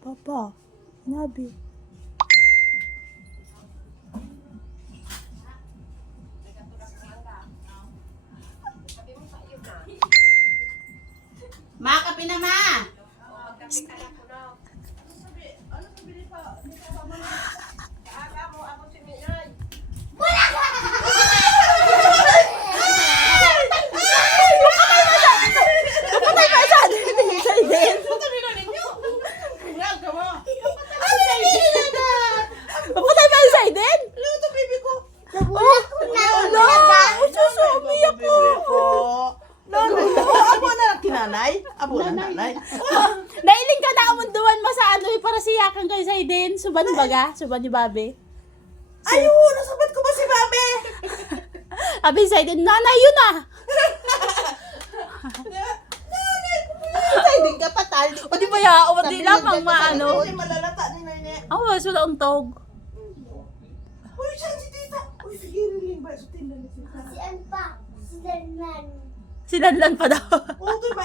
Papa, nabi. Ma, kape na ma! Napatay ka sa atin! Saiden! Napatay ba yung Saiden? Luto, baby ko! Oh! Ano? Susubi ako! Nanay, abo na lang kinanay? Abo na nanay? Nailing ka na kamunduan mo sa ano para siyakan kay Saiden. Suban baga? Suban ni Babe. Ayun, nasabat ko ba si Babe? Abi Saiden, nanay yun ah! Ay, di ka patal. O di ba ya? O di lamang maano? Ay, malalata ni Nene. Awa, sula untog. Uy, siya si tita. Uy, sige, riling ba? Sutin na ni tita. Sinanlan pa daw. Oh, diba?